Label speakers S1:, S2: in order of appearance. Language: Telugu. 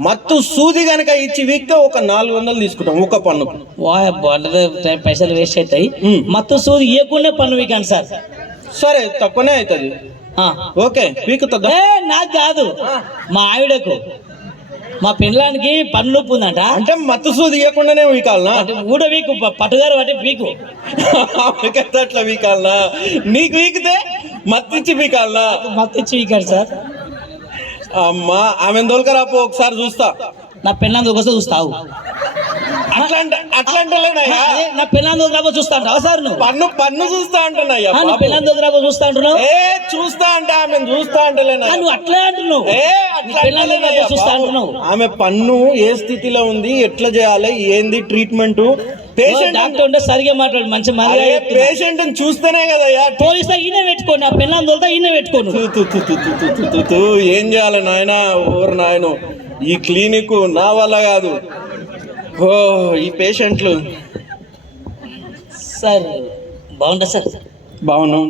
S1: మత్తు సూది గనక ఇచ్చి వీక్తే ఒక నాలుగు వందలు తీసుకుంటాం ఒక
S2: అంటే పైసలు వేస్ట్ అవుతాయి. మత్తు సూది ఇవ్వకుండా పన్ను వీకాను సార్?
S1: సరే తక్కువనే అవుతుంది. ఓకే వీకుతుందా
S2: ఏ నాకు కాదు. మా ఆవిడకు. మా పన్ను నొప్పి ఉందంట.
S1: అంటే మత్తు సూది ఇవ్వకుండానే వీకాలనా?
S2: ఊడ వీకు ప- పట్టుగారు పట్టి వీకు.
S1: అట్లా వీకాలనా? నీకు వీకితే మత్తిచ్చి వీకాలనా?
S2: మత్తు ఇచ్చి వీకాడు సార్.
S1: అమ్మా ఆమె దొలకరాపో ఒకసారి చూస్తా.
S2: నా పెళ్ళాంది ఒకసారి చూస్తావు.
S1: అట్లాంటి అట్లాంటలేనయ్యా
S2: అదే, నా పెళ్ళాంది రాబో చూస్తా అంటావా సార్ నువ్వు?
S1: పన్ను పన్ను చూస్తా అంటున్నాయ్యా
S2: నువ్వు అంటున్నావు?
S1: ఏ చూస్తా అంటే ఆమె చూస్తా
S2: నువ్వు అట్లే అంటున్నావు.
S1: ఏ
S2: చూస్తా. అంటున్నావు.
S1: ఆమె పన్ను ఏ స్థితిలో ఉంది ఎట్లా చేయాలి ఏంది ట్రీట్మెంట్ పేషెంట్
S2: డాక్టర్ ఉంటే సరిగా మాట్లాడు మంచి
S1: పేషెంట్ చూస్తేనే కదా
S2: పోలీసు ఈయన పెట్టుకోండి ఆ పిల్లలు తోలుతా ఈయన
S1: పెట్టుకోండి ఏం చేయాలి నాయన? ఓరు నాయన ఈ క్లినిక్ నా వల్ల కాదు. ఓ ఈ పేషెంట్లు.
S2: సార్ బాగుంటా సార్?
S1: బాగున్నాం.